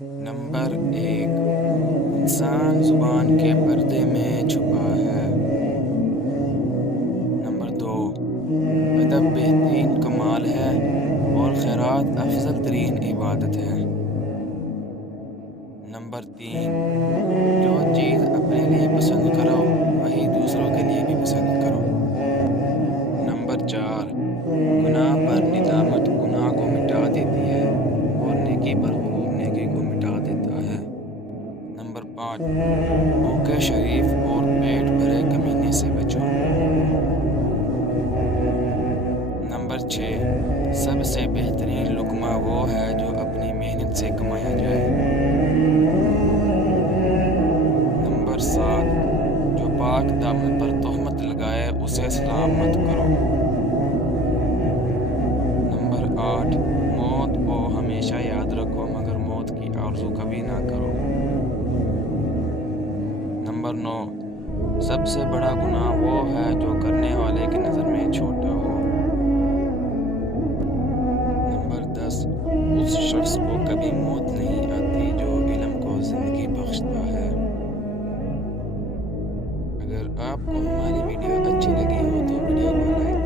Number 1، انسان زبان کے پردے میں چھپا ہے۔ نمبر 2، ادب بہترین کمال ہے اور خیرات افضل ترین عبادت ہے۔ نمبر 3، جو چیز اپنے لیے پسند کرو وہی دوسروں کے لیے بھی پسند کرو۔ نمبر 4، گناہ پر ندامت گناہ کو مٹا دیتی ہے اور نیکی پر غرور نیکی کو مٹا دیتا ہے۔ نمبر 5، بھوکے شریف اور پیٹ بھرے کمینے سے بچو۔ نمبر 6، سب سے بہترین لقمہ وہ ہے جو اپنی محنت سے کمایا جائے۔ نمبر 7، جو پاک دامن پر تہمت لگائے اسے سلام مت کرو۔ نمبر 8، موت کو ہمیشہ یاد رکھو مگر موت کی آرزو کبھی نہ کرو۔ نمبر 9، سب سے بڑا گناہ وہ ہے جو کرنے والے کی نظر میں چھوٹا ہو۔ نمبر 10، اس شخص کو کبھی موت نہیں آتی جو علم کو زندگی بخشتا ہے۔ اگر آپ کو ہماری ویڈیو اچھی لگی ہو تو ویڈیو کو لائک